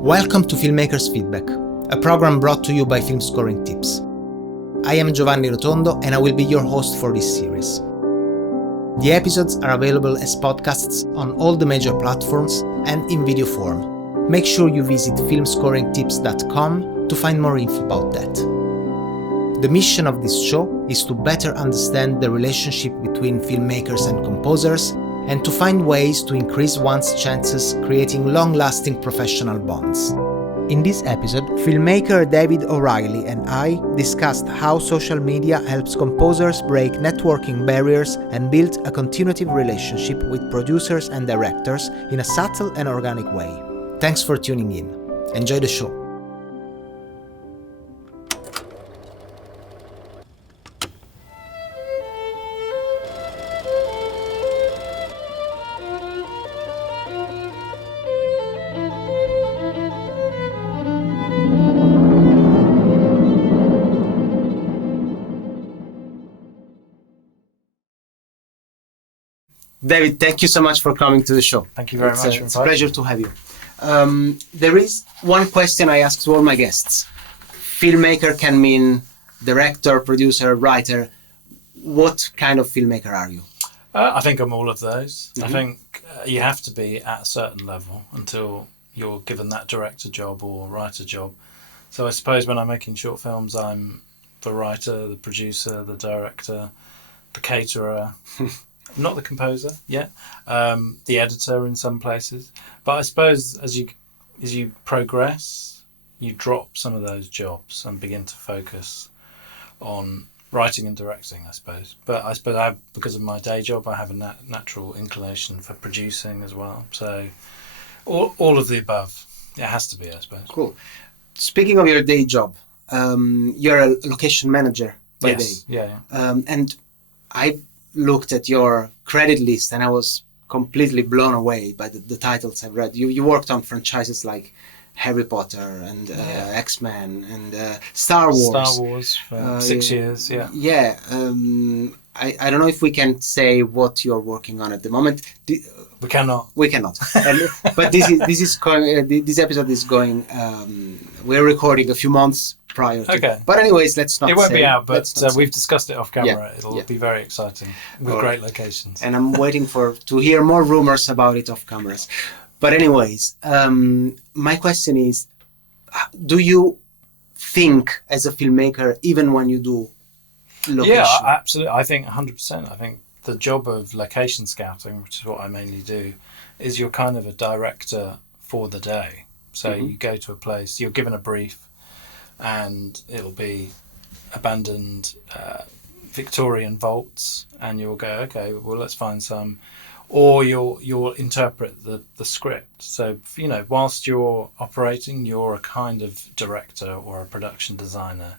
Welcome to Filmmakers Feedback, a program brought to you by Film Scoring Tips. I am Giovanni Rotondo and I will be your host for this series. The episodes are available as podcasts on all the major platforms and in video form. Make sure you visit filmscoringtips.com to find more info about that. The mission of this show is to better understand the relationship between filmmakers and composers and to find ways to increase one's chances creating long-lasting professional bonds. In this episode, filmmaker David O'Reilly and I discussed how social media helps composers break networking barriers and build a continuative relationship with producers and directors in a subtle and organic way. Thanks for tuning in. Enjoy the show. David, thank you so much for coming to the show. Thank you very much. It's a pleasure to have you. There is one question I ask to all my guests. Filmmaker can mean director, producer, writer. What kind of filmmaker are you? I think I'm all of those. Mm-hmm. I think you have to be at a certain level until you're given that director job or writer job. So I suppose when I'm making short films, I'm the writer, the producer, the director, the caterer. Not the composer yet, the editor in some places. But I suppose as you progress, you drop some of those jobs and begin to focus on writing and directing, I suppose. But I suppose because of my day job, I have a natural inclination for producing as well. So all of the above. It has to be, I suppose. Cool. Speaking of your day job, you're a location manager by day. Yeah. And I looked at your credit list and I was completely blown away by the titles I've read. You worked on franchises like Harry Potter and X-Men and Star Wars. Star Wars for 6 years, yeah. Yeah. I don't know if we can say what you're working on at the moment. We cannot. But this episode is going. We're recording a few months prior to. Okay. But anyways, let's not. It won't say, be out, but we've say. discussed it off camera. Yeah, It'll be very exciting with great locations. And I'm waiting to hear more rumors about it off cameras. But anyways, my question is, do you think as a filmmaker, even when you do location? Yeah, absolutely. I think 100%. I think the job of location scouting, which is what I mainly do, is you're kind of a director for the day. So you go to a place, you're given a brief, and it'll be abandoned Victorian vaults, and you'll go, okay, well, let's find some. Or you'll interpret the script. So, whilst you're operating, you're a kind of director or a production designer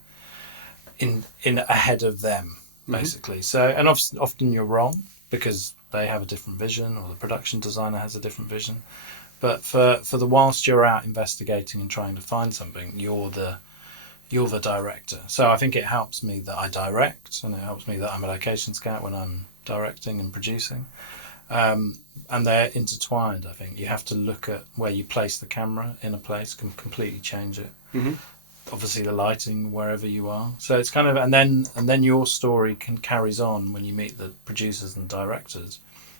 in ahead of them, basically. So, and often you're wrong because they have a different vision or the production designer has a different vision. But for the whilst you're out investigating and trying to find something, you're the director. So I think it helps me that I direct, and it helps me that I'm a location scout when I'm directing and producing. And they're intertwined. I think you have to look at where you place the camera in a place can completely change it. Obviously the lighting wherever you are. So it's kind of and then your story carries on when you meet the producers and directors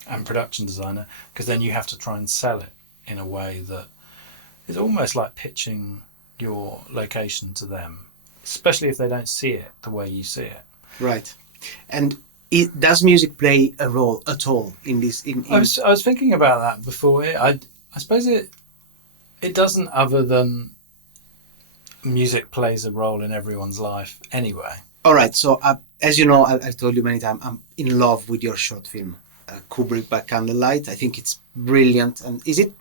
and production designer, because then you have to try and sell it in a way that is almost like pitching your location to them, especially if they don't see it the way you see it. Right. And does music play a role at all in this? I was thinking about that before. I suppose it doesn't, other than music plays a role in everyone's life anyway. All right. So as you know, I've told you many times, I'm in love with your short film, Kubrick by Candlelight. I think it's brilliant. And is it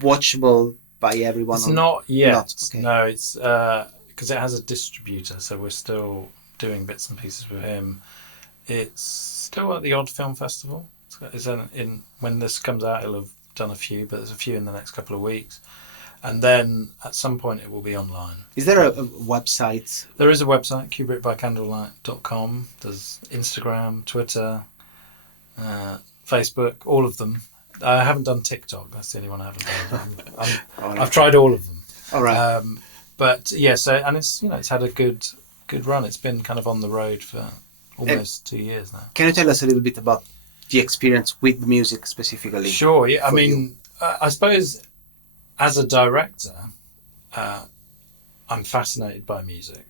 watchable by everyone? It's not yet. Okay. No, it's because it has a distributor, so we're still doing bits and pieces with him. It's still at the Odd Film Festival. When this comes out, it'll have done a few, but there's a few in the next couple of weeks. And then at some point it will be online. Is there a website? There is a website, kubrickbycandlelight.com. There's Instagram, Twitter, Facebook, all of them. I haven't done TikTok. That's the only one I haven't done. All right. I've tried all of them. All right. But yeah, so and it's it's had a good run. It's been kind of on the road for almost 2 years now. Can you tell us a little bit about the experience with music specifically? Sure. Yeah. I mean, I suppose as a director, I'm fascinated by music.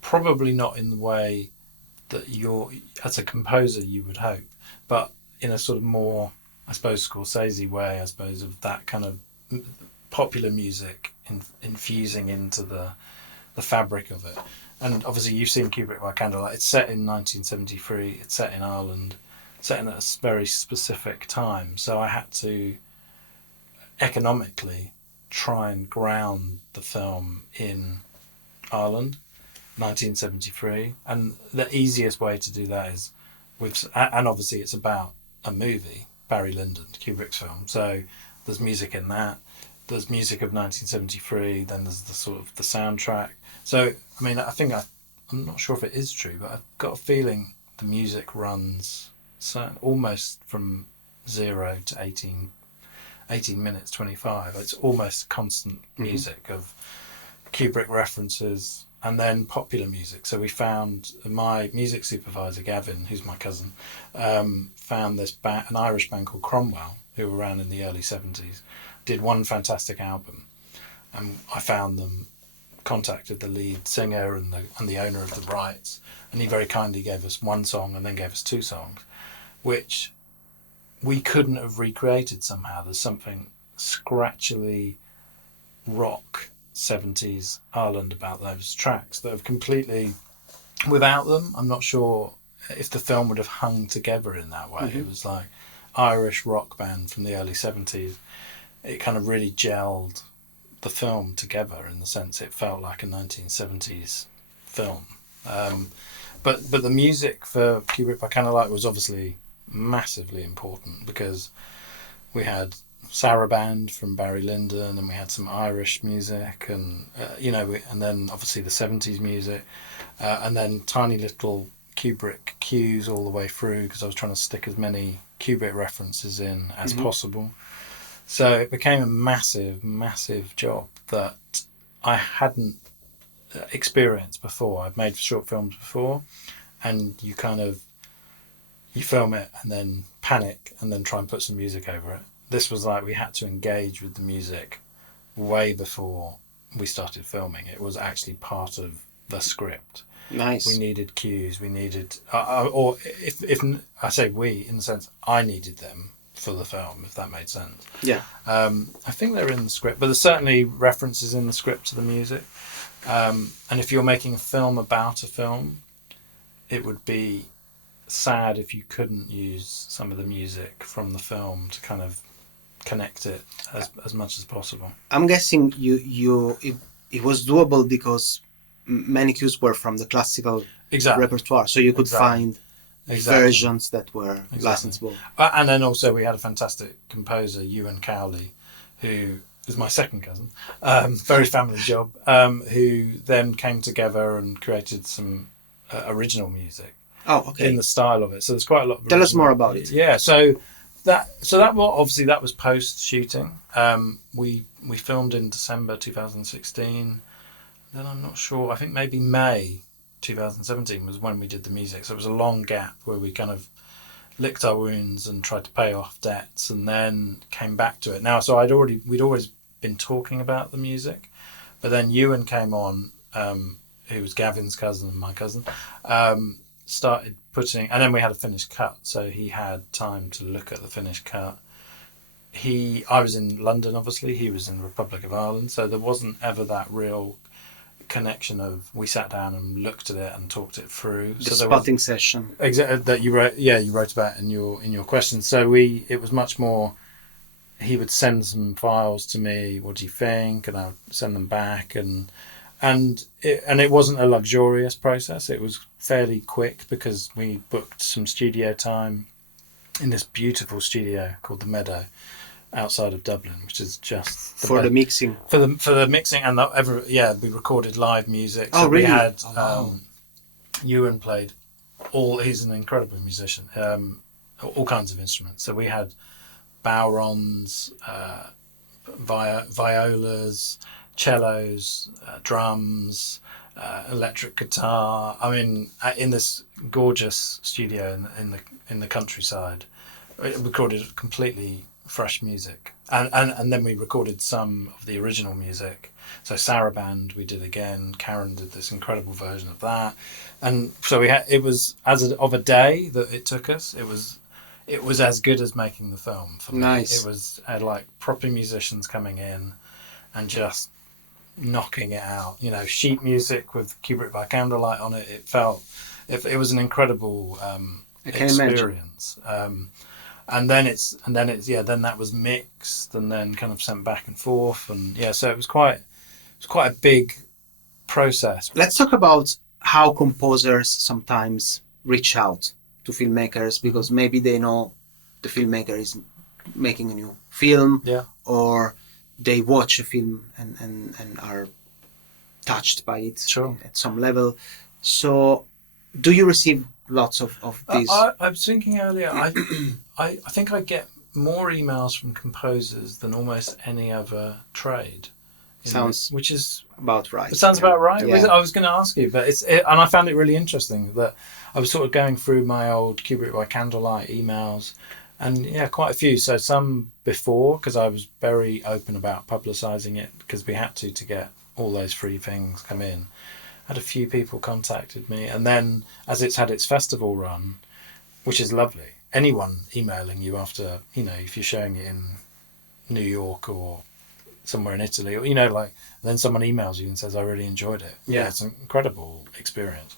Probably not in the way that as a composer you would hope, but in a sort of more, I suppose, Scorsese way, I suppose, of that kind of popular music infusing into the fabric of it. And obviously you've seen Kubrick by Candlelight. It's set in 1973. It's set in Ireland, set in a very specific time. So I had to economically try and ground the film in Ireland, 1973. And the easiest way to do that is and obviously it's about a movie, Barry Lyndon, Kubrick's film. So there's music in that. There's music of 1973. Then there's the sort of the soundtrack. So, I mean, I'm not sure if it is true, but I've got a feeling the music runs almost from 0 to 18 minutes 25. It's almost constant music of Kubrick references and then popular music. So we found my music supervisor, Gavin, who's my cousin, found this an Irish band called Cromwell, who were around in the early 70s, did one fantastic album. And I found them, contacted the lead singer and the owner of the rights, and he very kindly gave us one song and then gave us 2 songs, which we couldn't have recreated somehow. There's something scratchily rock 70s Ireland about those tracks that have completely, without them, I'm not sure if the film would have hung together in that way. It was like Irish rock band from the early 70s. It kind of really gelled the film together in the sense it felt like a 1970s film. But the music for Kubrick by Candlelight was obviously massively important because we had Saraband from Barry Lyndon and we had some Irish music and and then obviously the 70s music and then tiny little Kubrick cues all the way through because I was trying to stick as many Kubrick references in as possible. So it became a massive job that I hadn't experienced before. I've made short films before and you film it and then panic and then try and put some music over it. This was like we had to engage with the music way before we started filming. It was actually part of the script. Nice. We needed cues. We needed, or if I say we, in the sense I needed them for the film, if that made sense. Yeah. I think they're in the script, but there's certainly references in the script to the music. And if you're making a film about a film, it would be sad if you couldn't use some of the music from the film to kind of connect it as much as possible. I'm guessing it was doable because many cues were from the classical repertoire, so you could find versions that were licensable. And then also we had a fantastic composer, Ewan Cowley, who is my second cousin, very family job, who then came together and created some original music. Oh, okay. In the style of it. So there's quite a lot of Tell us more about it. Yeah, so that obviously that was post shooting. We filmed in December 2016. Then I'm not sure. I think maybe May 2017 was when we did the music. So it was a long gap where we kind of licked our wounds and tried to pay off debts, and then came back to it. Now, so we'd always been talking about the music, but then Ewan came on, who was Gavin's cousin and my cousin. Started putting, and then we had a finished cut, so he had time to look at the finished cut. I was in London, obviously, he was in the Republic of Ireland, so there wasn't ever that real connection of we sat down and looked at it and talked it through. The spotting session. Exactly, that you wrote about in your question. So it was much more, he would send some files to me, what do you think? And I would send them back, and it wasn't a luxurious process. It was fairly quick because we booked some studio time in this beautiful studio called the Meadow outside of Dublin, which is just the mixing. For the mixing and we recorded live music. So really? We had Ewan played he's an incredible musician. all kinds of instruments. So we had bowrons, violas, cellos, drums, electric guitar. I mean, in this gorgeous studio in the countryside, we recorded completely fresh music, and then we recorded some of the original music. So Saraband we did again. Karen did this incredible version of that, and so it was of a day that it took us. It was as good as making the film for me. Nice. It was like proper musicians coming in and just knocking it out. You know, sheet music with Kubrick by Candlelight on it. It was an incredible experience. And then then that was mixed and then kind of sent back and forth, and so it was quite a big process. Let's talk about how composers sometimes reach out to filmmakers, because maybe they know the filmmaker is making a new film, or they watch a film and are touched by it at some level. So do you receive lots of these? I was thinking earlier, I think I get more emails from composers than almost any other trade. Which is about right. It sounds about right. Yeah. I was going to ask you, but and I found it really interesting that I was sort of going through my old Kubrick by Candlelight emails, and quite a few. So some before, because I was very open about publicising it, because we had to get all those free things come in. I had a few people contacted me, and then as it's had its festival run, which is lovely. Anyone emailing you after, if you're showing it in New York or somewhere in Italy, or then someone emails you and says, I really enjoyed it. It's an incredible experience.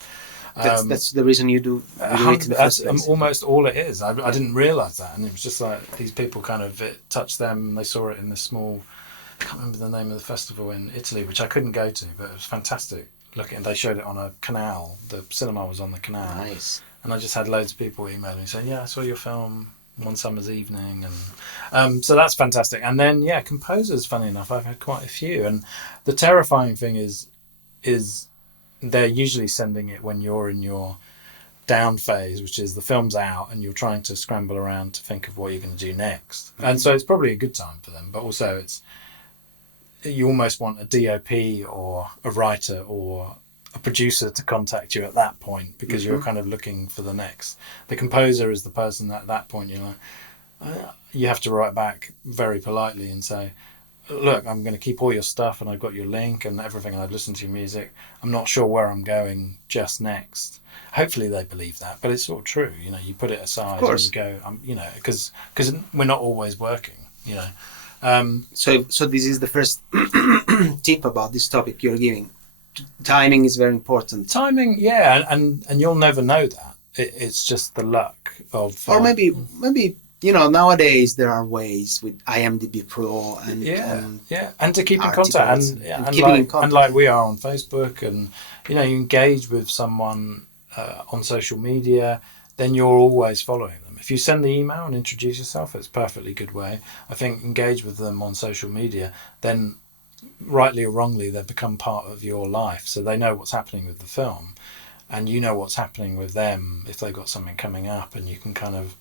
That's the reason you do it in the first place. Almost all it is. I didn't realise that, and it was just like these people it touched them. They saw it in this small, I can't remember the name of the festival in Italy, which I couldn't go to, but it was fantastic looking. They showed it on a canal. The cinema was on the canal. Nice. And I just had loads of people emailing me saying, I saw your film one summer's evening, and so that's fantastic. And then composers, funny enough, I've had quite a few, and the terrifying thing is they're usually sending it when you're in your down phase, which is the film's out and you're trying to scramble around to think of what you're going to do next. And so it's probably a good time for them, but also you almost want a DOP or a writer or a producer to contact you at that point, because you're kind of looking for the next. The composer is the person at that point, you have to write back very politely and say, look, I'm going to keep all your stuff and I've got your link and everything, and I've listened to your music. I'm not sure where I'm going just next. Hopefully they believe that, but it's sort of true. You put it aside and you go, because we're not always working, So this is the first tip about this topic you're giving. Timing is very important. Timing, and you'll never know that. It's just the luck of... Or maybe nowadays there are ways with IMDb Pro and and to keep in contact and like we are on Facebook, and you engage with someone on social media, then you're always following them. If you send the email and introduce yourself, it's a perfectly good way. I think engage with them on social media, then rightly or wrongly they've become part of your life, so they know what's happening with the film and you know what's happening with them if they've got something coming up, and you can kind of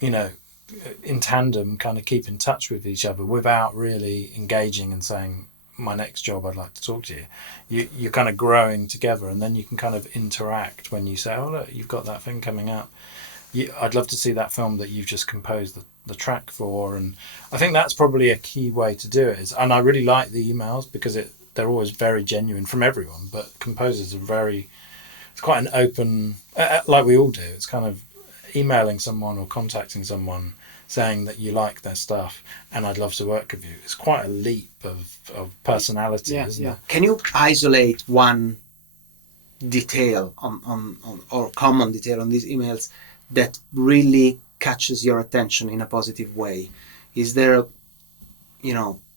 in tandem kind of keep in touch with each other without really engaging and saying, my next job, I'd like to talk to you. You're kind of growing together, and then you can kind of interact when you say, oh look, you've got that thing coming up. I'd love to see that film that you've just composed the track for. And I think that's probably a key way to do it. And I really like the emails because they're always very genuine from everyone, but composers are it's quite an open, like we all do. It's kind of emailing someone or contacting someone saying that you like their stuff and I'd love to work with you. It's quite a leap of personality, isn't it? Can you isolate one detail on or common detail on these emails that really catches your attention in a positive way? Is there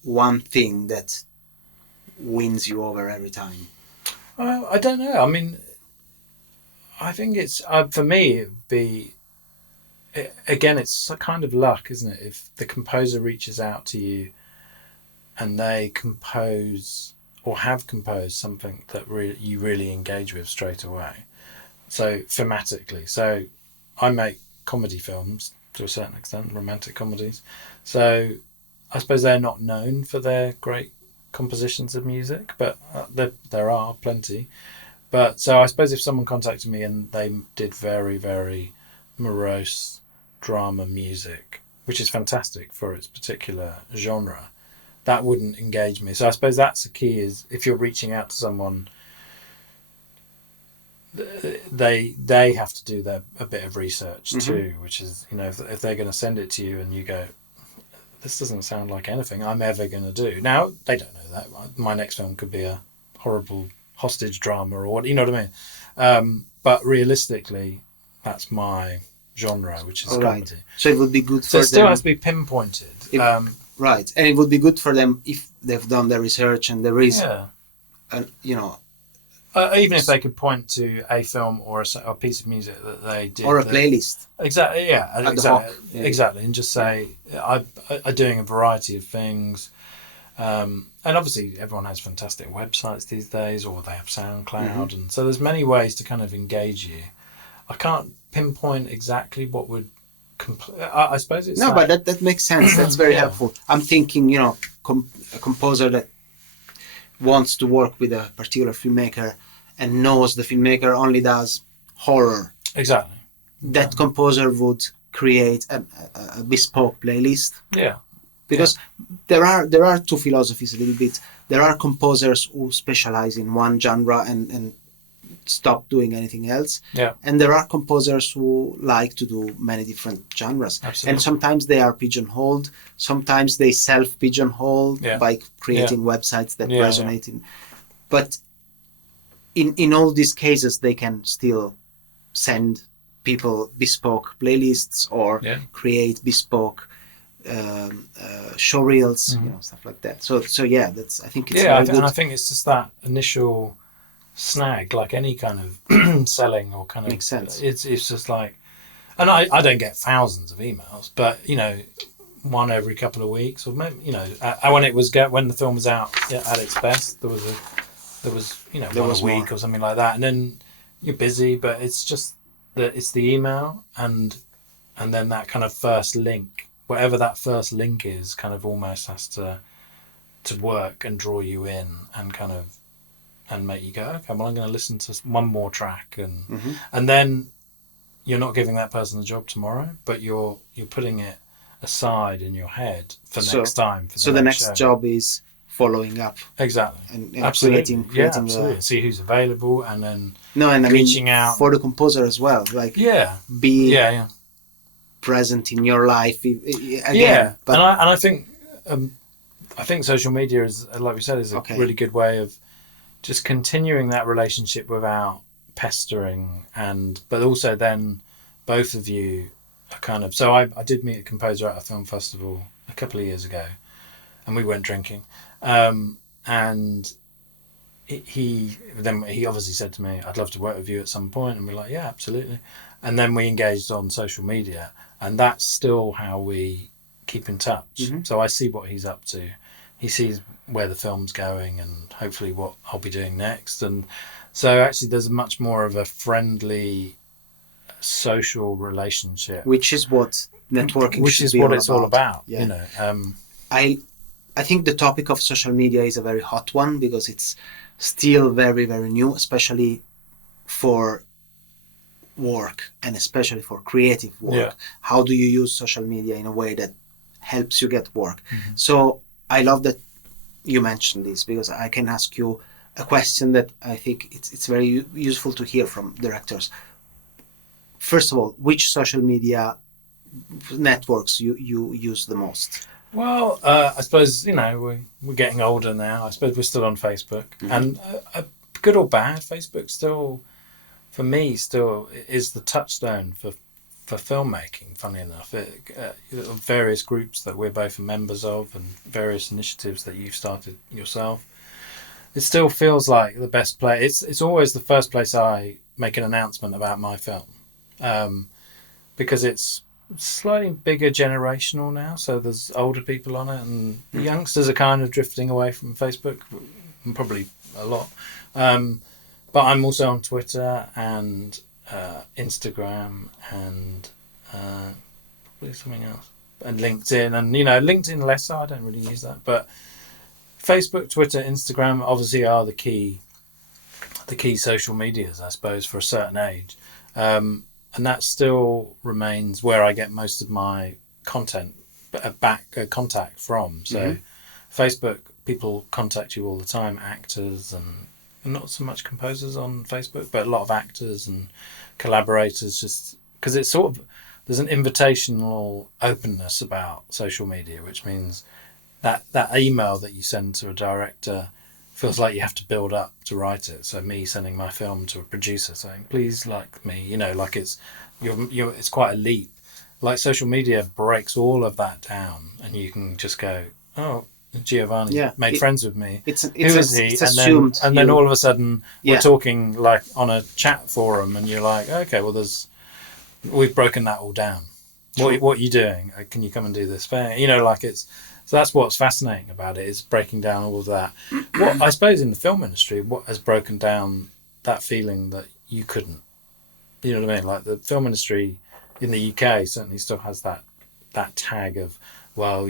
one thing that wins you over every time? I don't know. I mean, I think it's for me it'd be, again, it's a kind of luck, isn't it? If the composer reaches out to you and they compose or have composed something that you really engage with straight away. So thematically, so I make comedy films to a certain extent, romantic comedies. So I suppose they're not known for their great compositions of music, but there are plenty. But so I suppose if someone contacted me and they did very, very morose drama music, which is fantastic for its particular genre, that wouldn't engage me. So I suppose that's the key, is if you're reaching out to someone, they have to do a bit of research too, which is, if they're going to send it to you and you go, this doesn't sound like anything I'm ever going to do. Now, they don't know that. My next film could be a horrible hostage drama or what, you know what I mean? But realistically, that's my genre, which is comedy. So it would be good for them. So it still has to be pinpointed. Right. And it would be good for them if they've done their research and there is, even if they could point to a film or a piece of music that they did. Or a playlist. Exactly, yeah. Exactly. And just say, I'm doing a variety of things. And obviously everyone has fantastic websites these days, or they have SoundCloud. And so there's many ways to kind of engage you. I can't pinpoint exactly what would... I suppose it's... No, but that makes sense. That's very helpful. I'm thinking, a composer that wants to work with a particular filmmaker and knows the filmmaker only does horror. Exactly. That composer would create a bespoke playlist. Yeah. Because there are two philosophies a little bit. There are composers who specialize in one genre and stop doing anything else. Yeah. And there are composers who like to do many different genres. Absolutely. And sometimes they are pigeonholed. Sometimes they self-pigeonhole by creating websites that resonate. But in all these cases, they can still send people bespoke playlists or create bespoke showreels, stuff like that. So that's, I think it's very good. And I think it's just that initial snag, like any kind of selling or kind of... Makes sense. It's just like, and I don't get thousands of emails, but one every couple of weeks, or maybe when the film was out at its best, there was one a week or something like that, and then you're busy, but it's just that it's the email and then that kind of first link, whatever that first link is, kind of almost has to work and draw you in and kind of and make you go, okay, well, I'm going to listen to one more track, and then you're not giving that person the job tomorrow, but you're putting it aside in your head for next time. So the next job is following up. Exactly. And creating absolutely. See who's available, and then reaching out for the composer as well. Like be present in your life again. But I think social media is, like we said, is a really good way of just continuing that relationship without pestering, but also then both of you are kind of... So I did meet a composer at a film festival a couple of years ago, and we went drinking, and he obviously said to me, I'd love to work with you at some point, and we're like, yeah, absolutely. And then we engaged on social media, and that's still how we keep in touch. So I see what he's up to, he sees where the film's going, and hopefully what I'll be doing next. And so actually there's much more of a friendly social relationship, which is what networking which is what it's all about. I think the topic of social media is a very hot one, because it's still very, very new, especially for work and especially for creative work. How do you use social media in a way that helps you get work? So I love that you mentioned this, because I can ask you a question that I think it's very useful to hear from directors. First of all, which social media networks you use the most? Well, I suppose, we're getting older now. I suppose we're still on Facebook. And good or bad, Facebook still, for me, still is the touchstone for filmmaking, funny enough. Various groups that we're both members of and various initiatives that you've started yourself. It still feels like the best place. It's always the first place I make an announcement about my film, because it's slightly bigger generational now, so there's older people on it, and the youngsters are kind of drifting away from Facebook, probably a lot. But I'm also on Twitter and Instagram and probably something else. And LinkedIn, and LinkedIn less so. I don't really use that, but Facebook, Twitter, Instagram obviously are the key social medias, I suppose, for a certain age, and that still remains where I get most of my content contact from. So, Facebook, people contact you all the time, actors and not so much composers on Facebook, but a lot of actors and collaborators, just because it's sort of, there's an invitational openness about social media, which means that email that you send to a director feels like you have to build up to write it. So me sending my film to a producer saying, please like me, like it's it's quite a leap. Like social media breaks all of that down, and you can just go, oh, Giovanni made friends with me. Who is he? It's assumed. And then all of a sudden we're talking like on a chat forum, and you're like, okay, well, we've broken that all down. What are you doing? Can you come and do this? So that's what's fascinating about it, is breaking down all of that. What I suppose in the film industry, what has broken down that feeling that you couldn't, you know what I mean? Like the film industry in the UK certainly still has that tag of, well,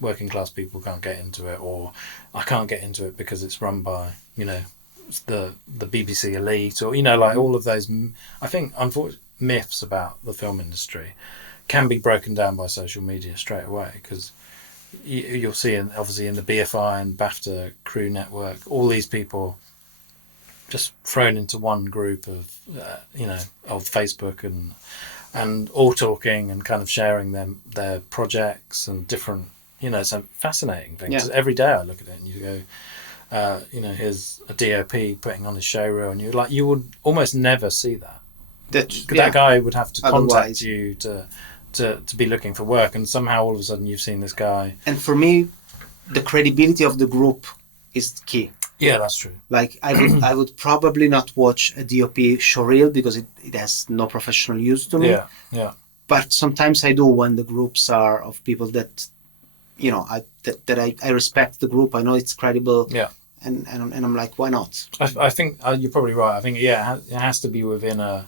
working class people can't get into it, or I can't get into it because it's run by, the BBC elite, or, like all of those, I think, unfortunately, myths about the film industry can be broken down by social media straight away, because you'll see obviously in the BFI and BAFTA crew network, all these people just thrown into one group of of Facebook and all talking and kind of sharing their projects and different, it's a fascinating thing. Because every day I look at it and you go, here's a DOP putting on his show reel, and you would almost never see that. That guy would have to contact you to be looking for work, and somehow all of a sudden you've seen this guy. And for me, the credibility of the group is key. Yeah, that's true. Like I would probably not watch a DOP showreel because it has no professional use to me. Yeah. But sometimes I do when the groups are of people that, I respect the group. I know it's credible. Yeah. And I'm like, why not? I think you're probably right. I think it has to be within a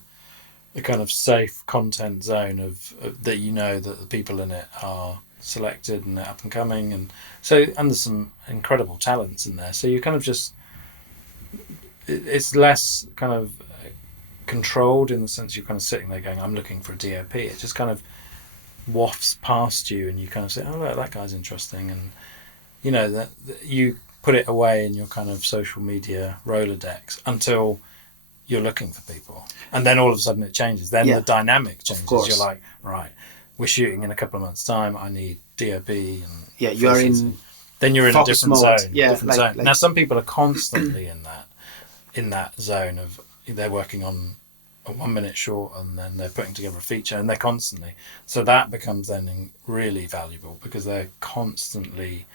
kind of safe content zone of that, that the people in it are selected and they're up and coming, and there's some incredible talents in there. So you kind of it's less kind of controlled in the sense you're kind of sitting there going, I'm looking for a DOP. It just kind of wafts past you, and you kind of say, oh, look, that guy's interesting, and that you put it away in your kind of social media Rolodex until you're looking for people, and then all of a sudden it changes. Then the dynamic changes. You're like, right, we're shooting in a couple of months' time. I need DOP, and you are in. Then you're in a different mode. zone. Now, some people are constantly in that zone of they're working on a 1 minute short, and then they're putting together a feature, and they're constantly. So that becomes then really valuable because they're constantly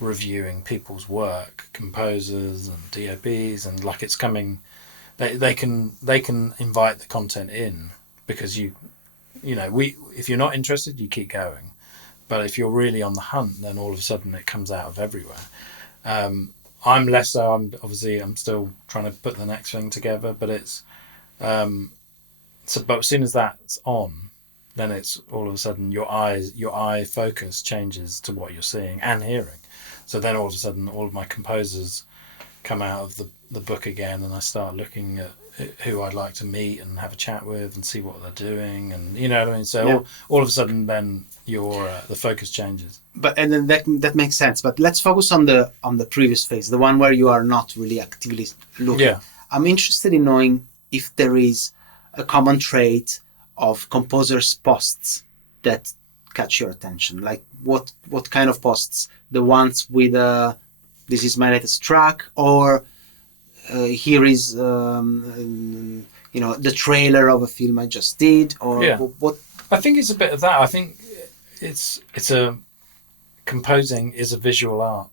reviewing people's work, composers and DOPs, and like it's coming. They can invite the content in because if you're not interested, you keep going, but if you're really on the hunt, then all of a sudden it comes out of everywhere. I'm less so. I'm still trying to put the next thing together, but it's but as soon as that's on, then it's all of a sudden your eye focus changes to what you're seeing and hearing. So then all of a sudden all of my composers come out of the book again, and I start looking at who I'd like to meet and have a chat with and see what they're doing, and you know what I mean. So all of a sudden, then the focus changes. And then that makes sense. But let's focus on the previous phase, the one where you are not really actively looking. Yeah. I'm interested in knowing if there is a common trait of composers' posts that catch your attention. Like what kind of posts? The ones with this is my latest track, or here is the trailer of a film I just did, or what? I think it's a bit of that. I think it's composing is a visual art.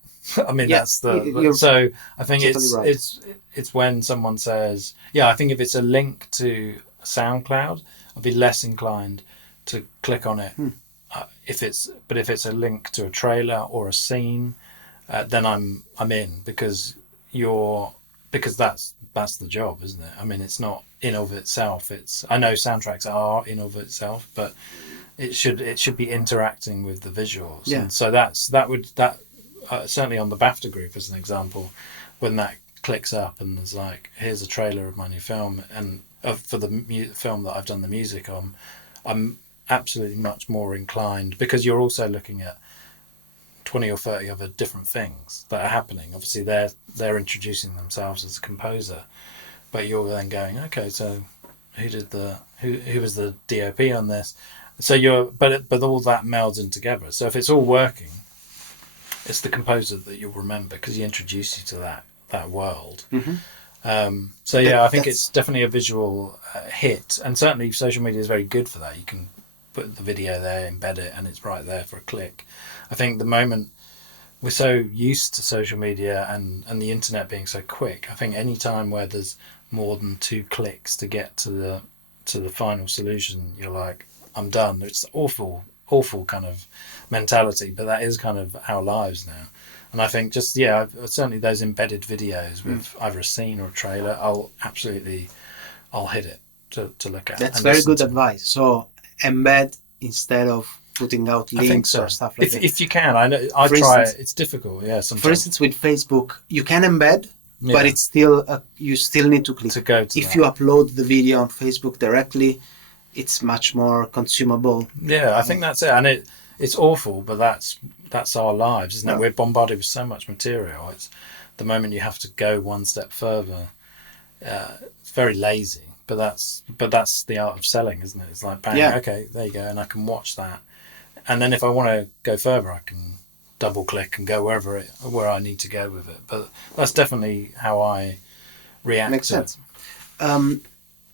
I mean, that's so I think totally it's when someone says, I think if it's a link to SoundCloud, I'd be less inclined to click on it. If it's a link to a trailer or a scene, then I'm in, because you're because that's the job, isn't it? I mean, it's not in of itself. I know soundtracks are in of itself, but it should be interacting with the visuals. Yeah. And so that certainly on the BAFTA group as an example, when that clicks up and there's like, here's a trailer of my new film, and for the film that I've done the music on, I'm absolutely much more inclined, because you're also looking at 20 or 30 other different things that are happening. Obviously they're introducing themselves as a composer, but you're then going, okay, so who was the DOP on this? So but all that melds in together. So if it's all working, it's the composer that you'll remember, because he introduced you to that world. So yeah, I think it's definitely a visual hit, and certainly social media is very good for that. You can put the video there, embed it, and it's right there for a click. I think the moment we're so used to social media and the internet being so quick, I think any time where there's more than 2 clicks to get to the final solution, you're like, I'm done. It's awful kind of mentality, but that is kind of our lives now. And I think certainly those embedded videos with either a scene or a trailer, I'll hit it to look at. That's very good advice. So embed instead of putting out links or stuff like that. If you can, I know I try it. It's difficult, yeah. Sometimes. For instance, with Facebook, you can embed, but it's still you still need to click. To go to if you upload the video on Facebook directly, it's much more consumable. Yeah, I think that's it, and it's awful, but that's our lives, isn't it? We're bombarded with so much material. It's the moment you have to go one step further. It's very lazy, but that's the art of selling, isn't it? It's like, bang, okay, there you go, and I can watch that. And then if I want to go further, I can double click and go where I need to go with it. But that's definitely how I react. Makes sense.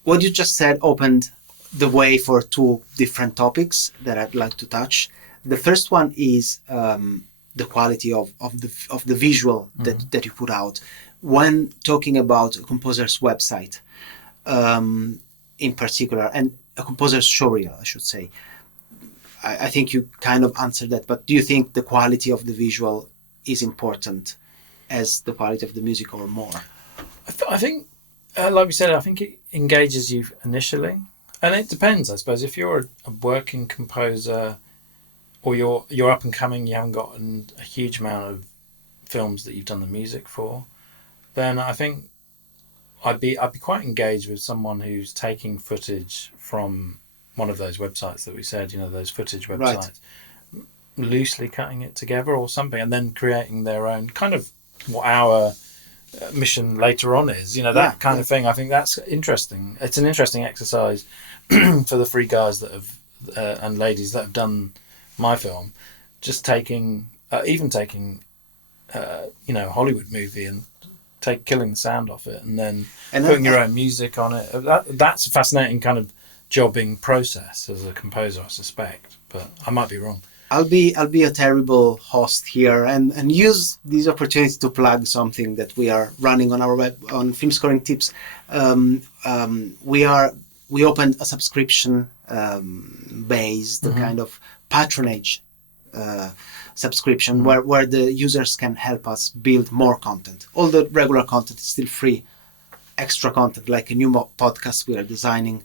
What you just said opened the way for 2 different topics that I'd like to touch. The first one is the quality of the visual that you put out. When talking about a composer's website, in particular, and a composer's showreel, I should say, I think you kind of answered that, but do you think the quality of the visual is important as the quality of the music, or more? I think, like we said, I think it engages you initially. And it depends, I suppose. If you're a working composer, or you're up and coming, you haven't got a huge amount of films that you've done the music for, then I think I'd be quite engaged with someone who's taking footage from one of those websites that we said, those footage websites, loosely cutting it together or something, and then creating their own kind of what our mission later on is, that kind of thing. I think that's interesting. It's an interesting exercise for the 3 guys that have and ladies that have done my film, just taking a Hollywood movie and killing the sound off it, and then putting your own music on it. That's a fascinating kind of jobbing process as a composer, I suspect, but I might be wrong. I'll be a terrible host here and use this opportunity to plug something that we are running on our web on Film Scoring Tips. We opened a subscription based kind of patronage subscription where the users can help us build more content. All the regular content is still free. Extra content like a new podcast we are designing.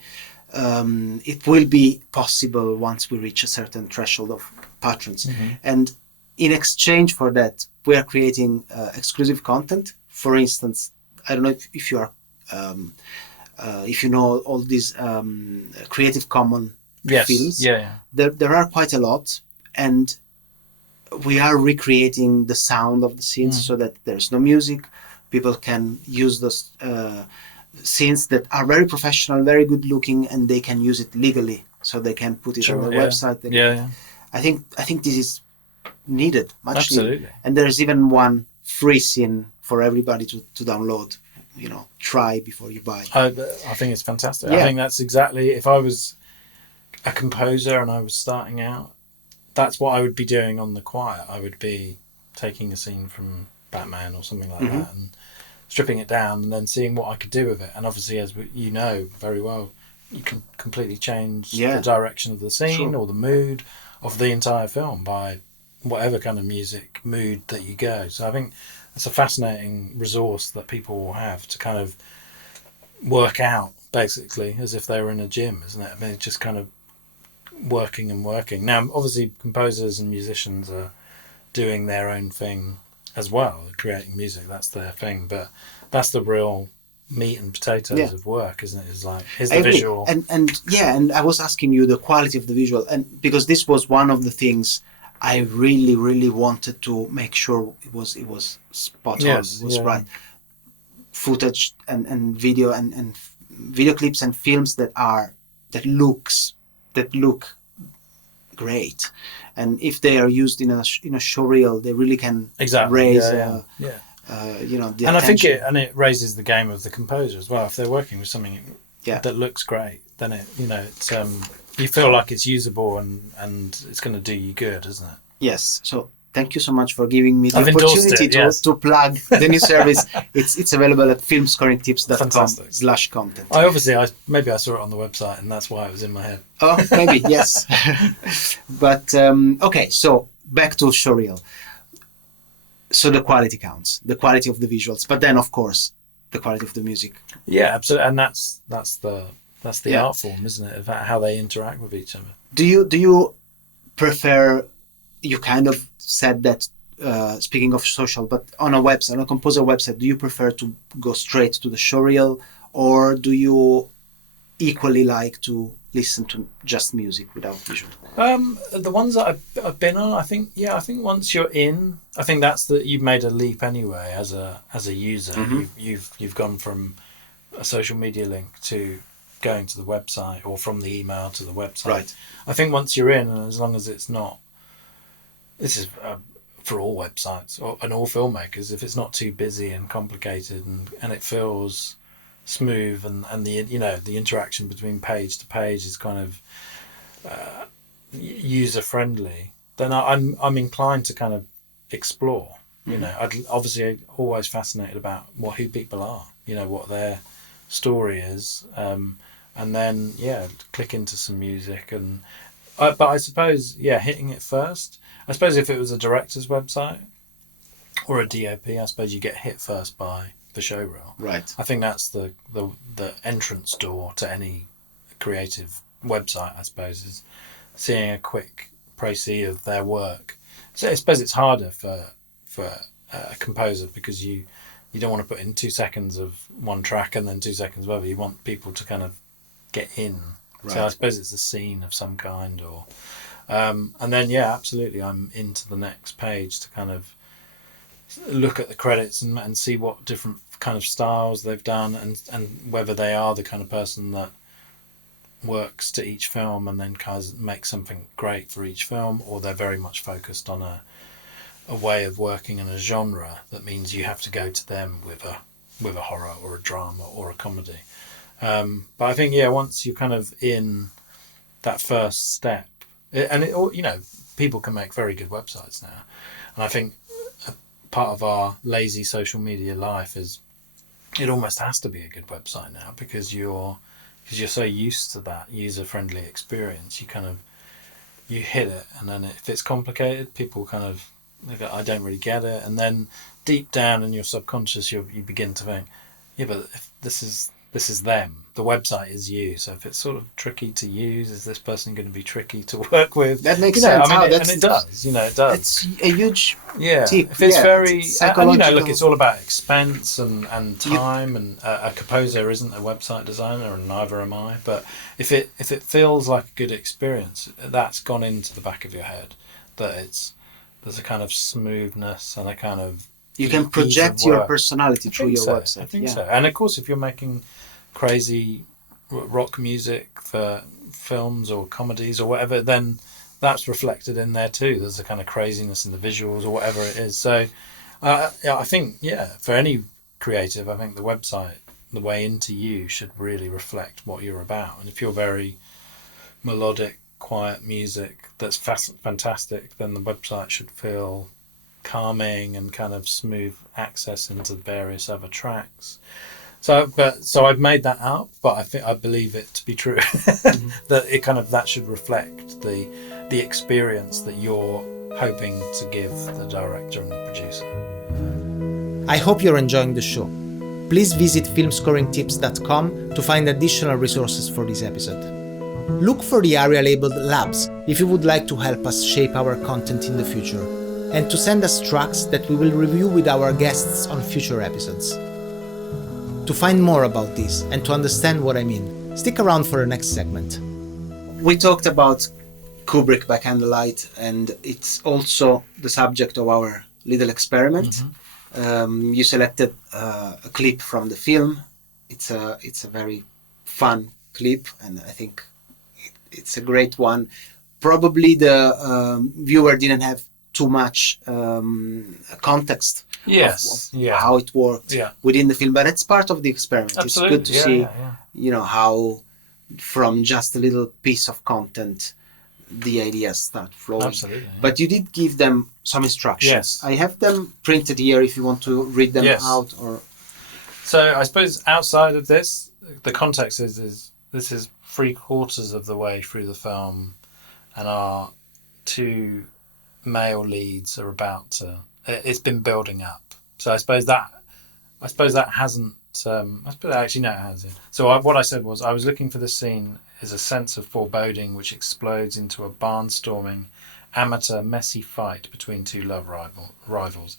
It will be possible once we reach a certain threshold of patrons. And in exchange for that, we are creating exclusive content. For instance, I don't know if you are, if you know all these Creative Commons films. There are quite a lot, and we are recreating the sound of the scenes so that there's no music. People can use those scenes that are very professional, very good looking, and they can use it legally, so they can put it on the website. I think this is needed, much needed. And there's even one free scene for everybody to download. Try before you buy. I think it's fantastic. I think that's exactly, if I was a composer and I was starting out, that's what I would be doing on The Quiet. I would be taking a scene from Batman or something like that and stripping it down and then seeing what I could do with it. And obviously, as you know very well, you can completely change the direction of the scene or the mood of the entire film by whatever kind of music mood that you go. So I think it's a fascinating resource that people will have to kind of work out, basically, as if they were in a gym, isn't it? I mean, it's just kind of working and working. Now, obviously, composers and musicians are doing their own thing as well, creating music. That's their thing, but that's the real meat and potatoes of work, isn't it? It's like, here's the visual. And I was asking you the quality of the visual, and because this was one of the things I really, really wanted to make sure it was spot on, it was right. Footage and video and video clips and films that look great, and if they are used in a showreel, they really can raise the and attention. I think it raises the game of the composer as well. If they're working with something that looks great, then it's you feel like it's usable and it's going to do you good, isn't it? Yes. So thank you so much for giving me the opportunity to plug the new service. It's available at filmscoringtips.com/content. Maybe I saw it on the website and that's why it was in my head. Oh, maybe, yes. But okay, so back to showreel. So the quality counts, the quality of the visuals, but then of course the quality of the music. Yeah, absolutely, and that's the art form, isn't it? About how they interact with each other. Do you prefer? You kind of said that, speaking of social, but on a website, on a composer website, do you prefer to go straight to the showreel, or do you equally like to listen to just music without visual? The ones that I've been on, I think once you're in, I think you've made a leap anyway as a user. Mm-hmm. You've gone from a social media link to going to the website, or from the email to the website. Right. I think once you're in, and as long as it's not, this is for all websites and all filmmakers, if it's not too busy and complicated and it feels smooth and the interaction between page to page is kind of user friendly, then I'm inclined to kind of explore. Mm-hmm. I'd obviously always fascinated about who people are, what their story is, and then click into some music but I suppose hitting it first. I suppose if it was a director's website or a DOP, I suppose you get hit first by the showreel. Right. I think that's the entrance door to any creative website, I suppose, is seeing a quick précis of their work. So I suppose it's harder for a composer because you don't want to put in 2 seconds of one track and then 2 seconds of other. You want people to kind of get in. Right. So I suppose it's a scene of some kind, or and then absolutely, I'm into the next page to kind of look at the credits and see what different kind of styles they've done and whether they are the kind of person that works to each film and then kind of makes something great for each film, or they're very much focused on a way of working in a genre that means you have to go to them with a horror or a drama or a comedy. But I think once you're kind of in that first step, people can make very good websites now, and I think part of our lazy social media life is it almost has to be a good website now because you're so used to that user-friendly experience. You hit it, and then if it's complicated, people kind of go, I don't really get it, and then deep down in your subconscious you begin to think, but if this is them. The website is you. So if it's sort of tricky to use, is this person going to be tricky to work with? That makes sense. And it does. It does. It's a huge tip. If it's very psychological. It's all about expense and time. And a composer isn't a website designer, and neither am I. But if it feels like a good experience, that's gone into the back of your head. That there's a kind of smoothness and a kind of you can project your personality through your website. I think so. And of course, if you're making crazy rock music for films or comedies or whatever, then that's reflected in there too. There's a kind of craziness in the visuals or whatever it is. So I think, for any creative, I think the website, the way into you should really reflect what you're about. And if you're very melodic, quiet music that's fantastic, then the website should feel calming and kind of smooth access into various other tracks. So I've made that up, but I believe it to be true. Mm-hmm. That should reflect the the experience that you're hoping to give the director and the producer. I hope you're enjoying the show. Please visit filmscoringtips.com to find additional resources for this episode. Look for the area labeled Labs if you would like to help us shape our content in the future, and to send us tracks that we will review with our guests on future episodes. To find more about this and to understand what I mean, stick around for the next segment. We talked about Kubrick by candlelight, and it's also the subject of our little experiment. You selected a clip from the film. It's a very fun clip, and I think it's a great one. Probably the viewer didn't have too much context of how it worked within the film, but it's part of the experiment. Absolutely. It's good to see, you know, how from just a little piece of content the ideas start flowing. Absolutely. But you did give them some instructions. Yes. I have them printed here if you want to read them out. Or so I suppose outside of this, the context is this is 3/4 of the way through the film, and our two male leads are about to. It's been building up. So I suppose that hasn't. Actually no, it hasn't. So what I said was I was looking for the scene is a sense of foreboding which explodes into a barnstorming, amateur, messy fight between two love rivals,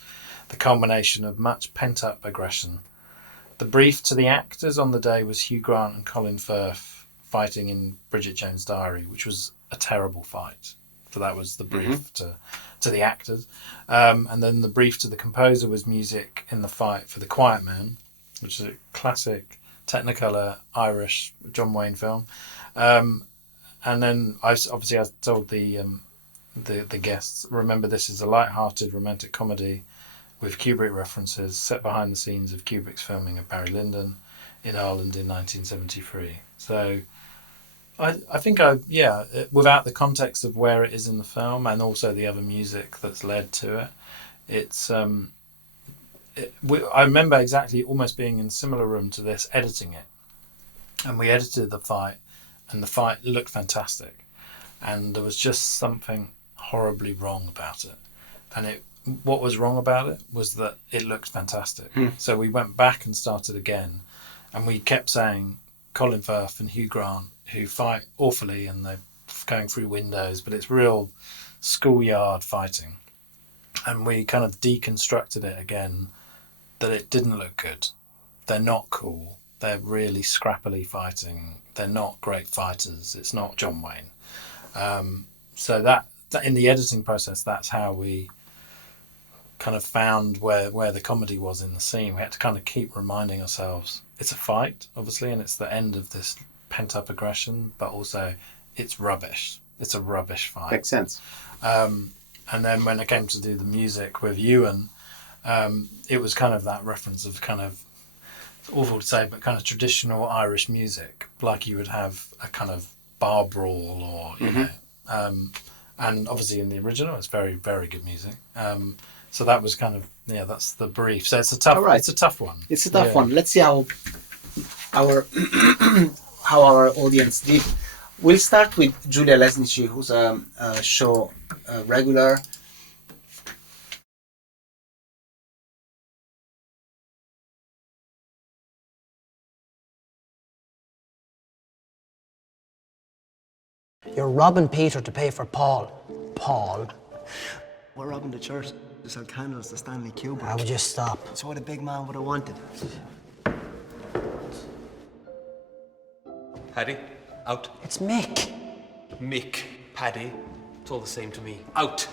the culmination of much pent-up aggression. The brief to the actors on the day was Hugh Grant and Colin Firth fighting in Bridget Jones' Diary, which was a terrible fight. So that was the brief to the actors. And then the brief to the composer was music in the fight for The Quiet Man, which is a classic Technicolor Irish John Wayne film. And then I told the guests, remember this is a light-hearted romantic comedy with Kubrick references set behind the scenes of Kubrick's filming of Barry Lyndon in Ireland in 1973. So I think without the context of where it is in the film and also the other music that's led to it, it's I remember exactly almost being in a similar room to this, editing it, and we edited the fight, and the fight looked fantastic, and there was just something horribly wrong about it, and what was wrong about it was that it looked fantastic. So we went back and started again, and we kept saying Colin Firth and Hugh Grant, who fight awfully and they're going through windows, but it's real schoolyard fighting, and we kind of deconstructed it again, that it didn't look good. They're not cool. They're really scrappily fighting. They're not great fighters. It's not John Wayne. So that in the editing process, that's how we kind of found where the comedy was in the scene. We had to kind of keep reminding ourselves it's a fight, obviously, and it's the end of this pent-up aggression, but also it's rubbish. It's a rubbish fight. Makes sense. And then when it came to do the music with Ewan, it was kind of that reference of kind of, it's awful to say, but kind of traditional Irish music, like you would have a kind of bar brawl or, you know. And obviously in the original, it's very, very good music. So that was kind of, that's the brief. So it's a tough, it's a tough one. It's a tough one. Let's see how our audience did. We'll start with Julia Lesnici, who's a show regular. You're robbing Peter to pay for Paul. Paul? We're robbing the church to sell candles to Stanley Kubrick. How would you stop? That's what a big man would have wanted. Paddy, out. It's Mick. Mick, Paddy, it's all the same to me. Out.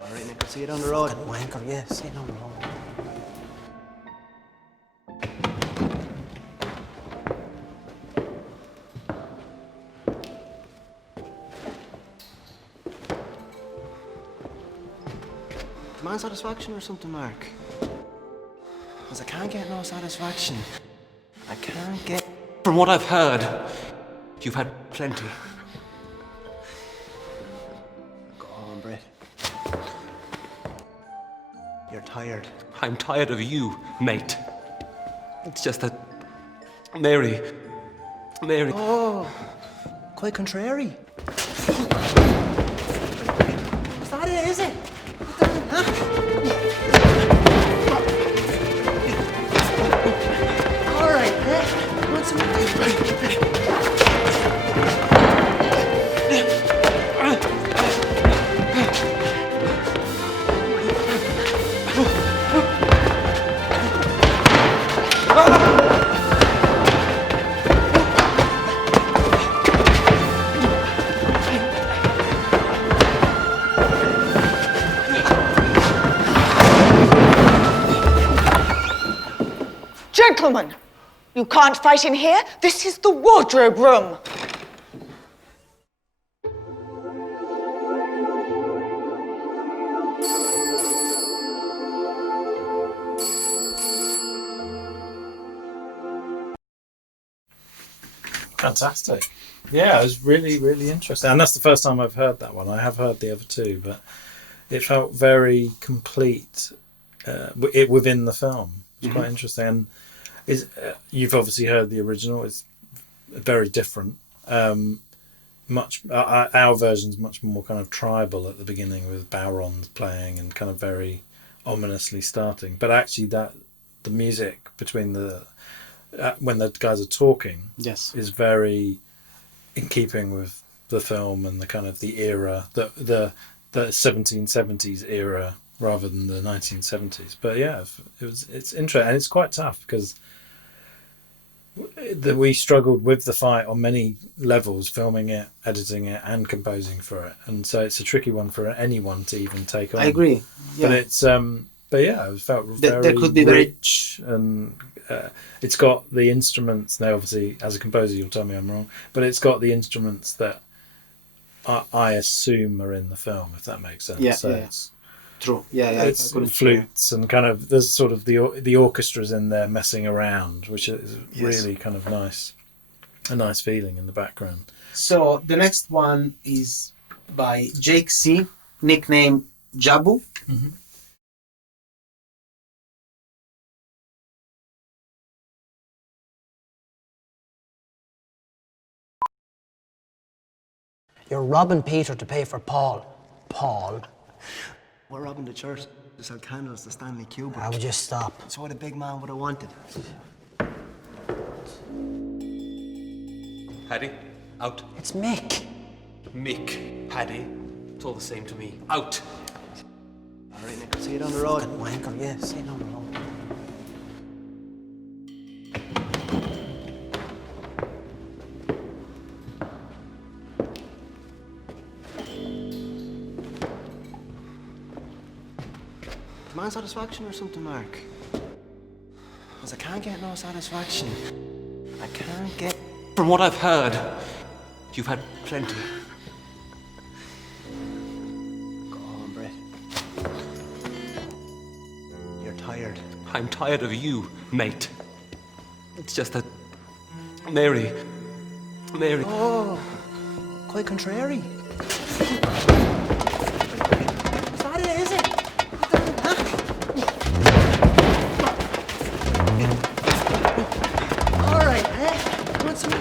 All right, Nick, I'll see you down the road. Fucking wanker, yeah, see no wrong. Demand satisfaction or something, Mark? Because I can't get no satisfaction. I can't get... From what I've heard, you've had plenty. Go on, Brett. You're tired. I'm tired of you, mate. It's just that... Mary... Oh, quite contrary. it, is it? All right, eh? Want some? Gentlemen, you can't fight in here. This is the wardrobe room. Fantastic. Yeah, it was really, really interesting. And that's the first time I've heard that one. I have heard the other two, but it felt very complete within the film. It's quite interesting. And you've obviously heard the original. It's very different. Our version's much more kind of tribal at the beginning, with Bowrons playing and kind of very ominously starting. But actually, the music between when the guys are talking, Yes. is very in keeping with the film and the kind of the era, the 1770s era rather than the 1970s. But yeah, it's interesting, and it's quite tough because we struggled with the fight on many levels, filming it, editing it, and composing for it, and so it's a tricky one for anyone to even take on. I agree. Yeah. But it's but yeah, it felt very There could be very rich, and it's got the instruments. Now, obviously, as a composer, you'll tell me I'm wrong, but it's got the instruments that I assume are in the film, if that makes sense. Yeah, So yeah. it's true. Yeah, it's flutes and kind of there's sort of the orchestras in there messing around, which is really kind of nice, a nice feeling in the background. So the next one is by Jake C, nickname Jabu. You're robbing Peter to pay for Paul. Paul? We're robbing the church to sell candles to Stanley Kubrick. I would just stop. That's what a big man would have wanted. Paddy, out. It's Mick. Mick, Paddy, it's all the same to me. Out. All right, Nick, see you down the road. Wanker, yeah, say no more. Demand satisfaction or something, Mark? Because I can't get no satisfaction. I can't get... From what I've heard, you've had plenty. Go on, Brett. You're tired. I'm tired of you, mate. It's just that Mary... Oh, quite contrary. Is that it, is it? All right, eh? Want some?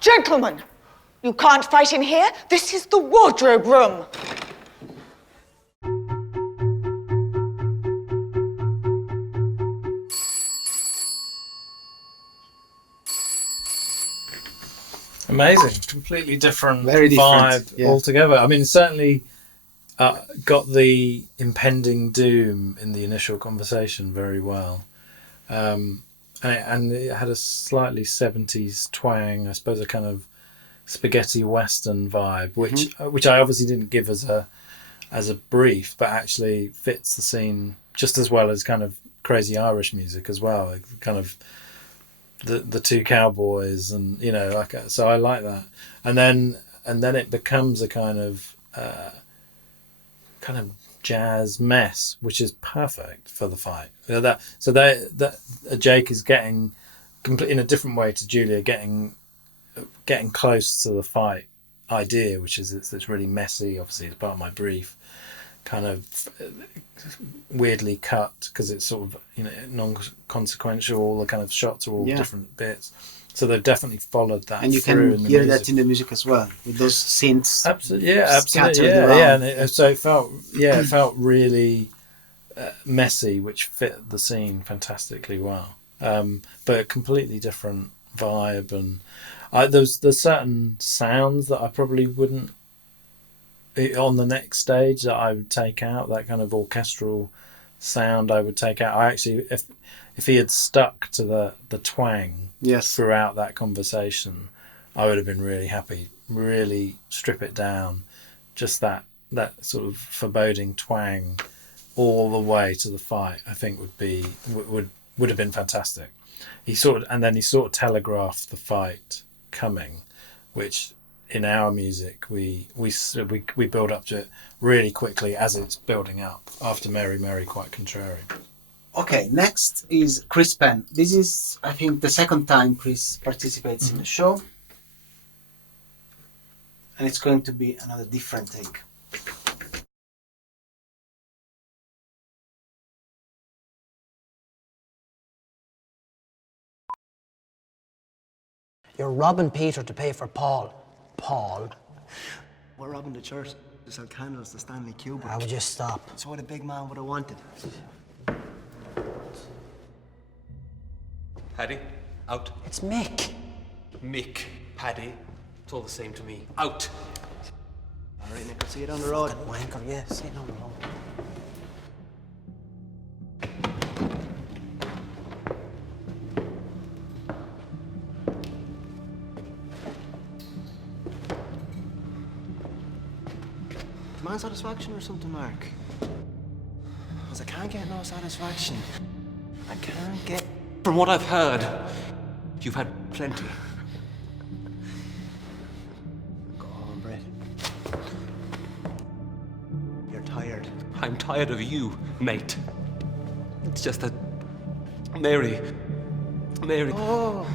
Gentlemen, you can't fight in here. This is the wardrobe room. Amazing, completely different, Very different, vibe yeah. altogether. I mean, certainly got the impending doom in the initial conversation very well, and it had a slightly 70s twang, I suppose, a kind of spaghetti western vibe, which I obviously didn't give as a brief, but actually fits the scene just as well as kind of crazy Irish music as well, like kind of the two cowboys, and so I like that, and then it becomes a kind of jazz mess, which is perfect for the fight. Jake is getting in a different way to Julia, getting close to the fight idea, which is it's really messy. Obviously, it's part of my brief, kind of weirdly cut because it's sort of non-consequential. All the kind of shots are all different bits. So they've definitely followed that, and you through can hear that in the music as well, with those synths. Absolutely, yeah. And so it felt really messy, which fit the scene fantastically well. But a completely different vibe, and there's certain sounds that I probably wouldn't on the next stage that I would take out. That kind of orchestral sound I would take out. I actually, if he had stuck to the twang throughout that conversation, I would have been really happy. Really strip it down, just that sort of foreboding twang all the way to the fight, I think would have been fantastic. He sort of telegraphed the fight coming, which in our music we build up to it really quickly as it's building up after Mary Mary Quite Contrary. Okay, next is Chris Penn. This is, I think, the second time Chris participates in the show, and it's going to be another different take. You're robbing Peter to pay for Paul. Paul? We're robbing the church to sell candles to Stanley Kubrick. How would you stop? That's what a big man would have wanted. Paddy, out. It's Mick. Mick, Paddy, it's all the same to me. Out. All right, Nick, I'll see you down the road. Wanker, yeah, sit on the road. Demand satisfaction or something, Mark? Because I can't get no satisfaction. I can't get... From what I've heard, you've had plenty. Go on, Brett. You're tired. I'm tired of you, mate. It's just that... Mary... Oh,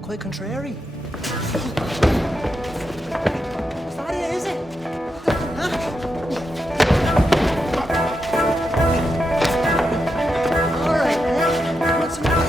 quite contrary. Is that it, is it? All right, man. What's the matter?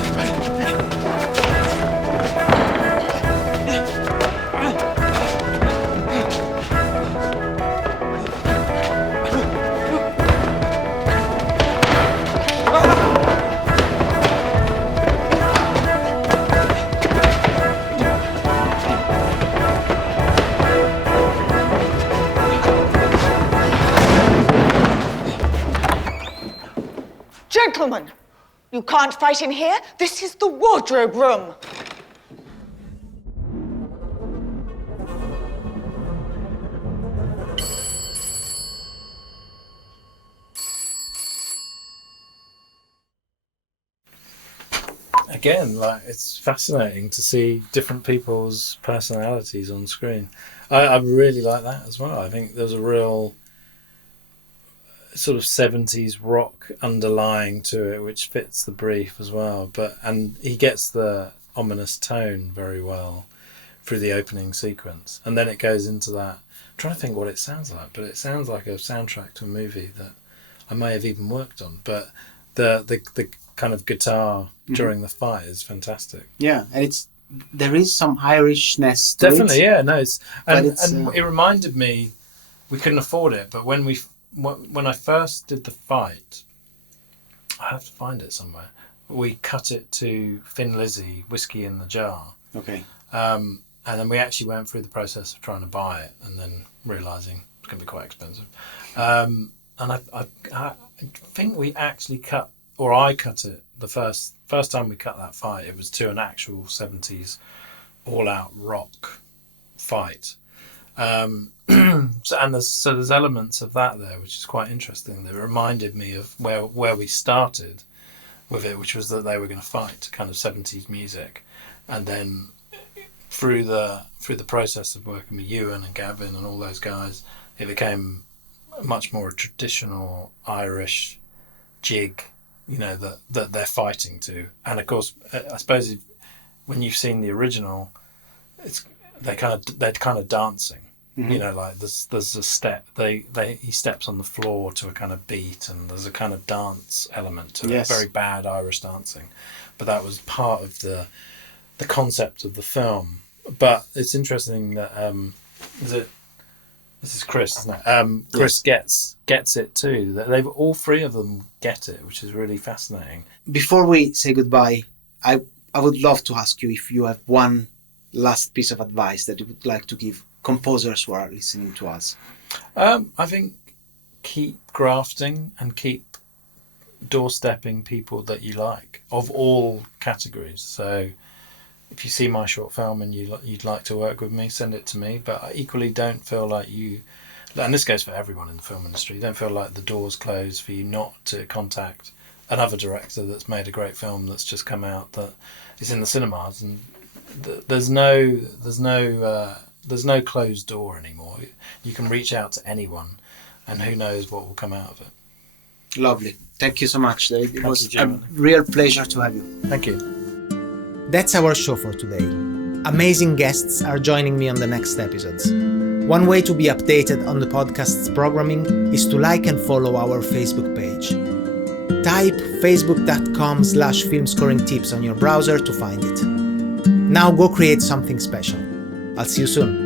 Gentlemen, you can't fight in here. This is the wardrobe room. Again, like, it's fascinating to see different people's personalities on screen. I really like that as well. I think there's a real sort of 70s rock underlying to it, which fits the brief as well. And he gets the ominous tone very well through the opening sequence, and then it goes into that. I'm trying to think what it sounds like, but it sounds like a soundtrack to a movie that I may have even worked on. But the kind of guitar during the fight is fantastic. Yeah, and there is some Irishness to Definitely, it. yeah, no, and it reminded me, we couldn't afford it, but when I first did the fight, I have to find it somewhere. We cut it to Thin Lizzy, Whiskey in the Jar. Okay. And then we actually went through the process of trying to buy it and then realising it's going to be quite expensive. And I think we actually cut, or I cut it, the first time we cut that fight, it was to an actual 70s all-out rock fight. So there's elements of that there, which is quite interesting. They reminded me of where we started with it, which was that they were going to fight to kind of 70s music, and then through the process of working with Ewan and Gavin and all those guys, it became much more a traditional Irish jig, that they're fighting to. And of course, I suppose when you've seen the original, they're kind of dancing. Like there's a step. He steps on the floor to a kind of beat, and there's a kind of dance element to it. Very bad Irish dancing, but that was part of the concept of the film. But it's interesting that this is Chris, isn't it? Chris gets it too. They've all three of them get it, which is really fascinating. Before we say goodbye, I would love to ask you if you have one last piece of advice that you would like to give composers who are listening to us. I think keep grafting and keep doorstepping people that you like of all categories. So if you see my short film and you'd like to work with me, send it to me. But I equally don't feel like and this goes for everyone in the film industry, don't feel like the door's closed for you not to contact another director that's made a great film that's just come out that is in the cinemas. And there's no closed door anymore. You can reach out to anyone, and who knows what will come out of it. Lovely. Thank you so much. It was a real pleasure to have you. Thank you. That's our show for today. Amazing guests are joining me on the next episodes. One way to be updated on the podcast's programming is to like and follow our Facebook page. Type facebook.com/filmscoringtips on your browser to find it. Now go create something special. I'll see you soon.